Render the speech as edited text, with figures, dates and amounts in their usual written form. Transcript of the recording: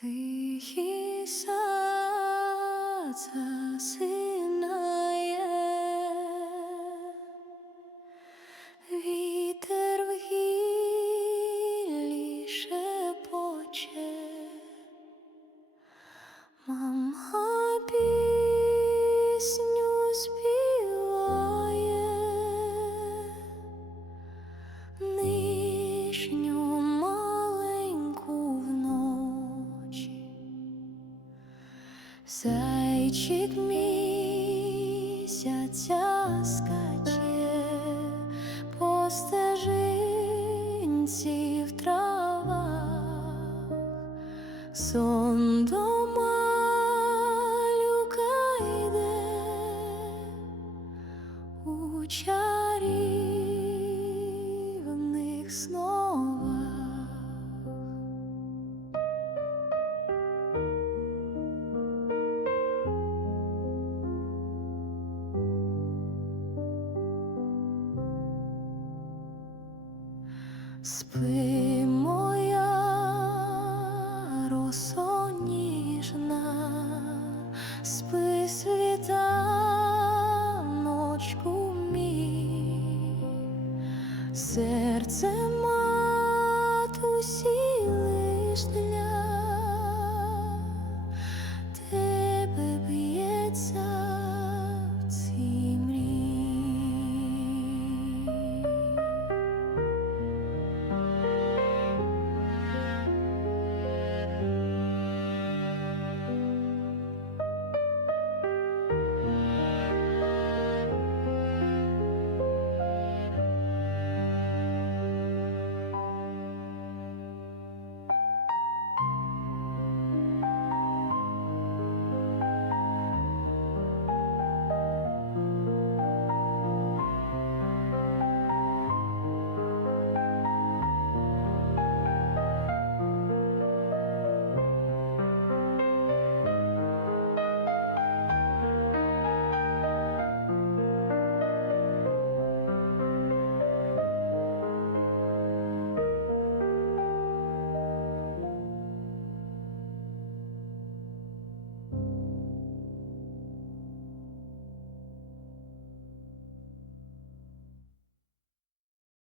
Тихий сад засинає, вітер в гіллі шепоче, мама пісню співає, нижню маленьку вночі. Зайчик місяця скаче по стежинці в травах, сон до малюка йде у чарівних сновах. Спи, моя росо ніжна, спи, світаночку мій, серце